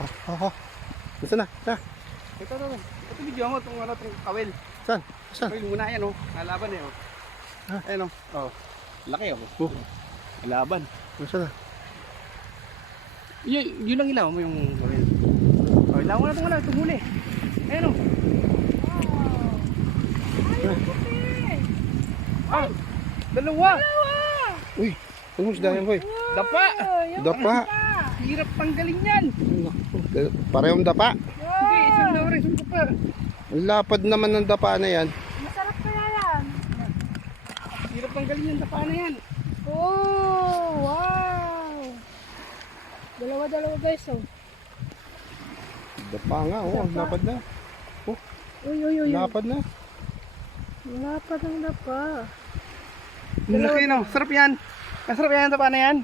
Oh. Gusto na? Ito. Ito video mo itong ano, itong kawil. Saan? Kawil muna yan oh. Nalaban eh oh. Ayan oh. Oh. Laki oh. Laban. Gusto na? Yun lang ilaw mo yung kawil. Oh, ilaw mo na itong huli. Ayan oh. Ah, dalawa. Uy, ano mas dahil boy? Dapa. Dapa. Hirap tanggalin yan. Parehong dapa. Hindi, isang na rin. Isang pa. Ang lapad naman ng dapa na yan. Masarap kaya yan. Hirap tanggalin yung dapa na yan. Oh, wow. Dalawa guys, oh. Dapa nga, oh. Ang lapad na. Uy. Lapad na. Wala pa ng dapa. Laki no. Sarap yan. Masarap yan ang dapa na yan.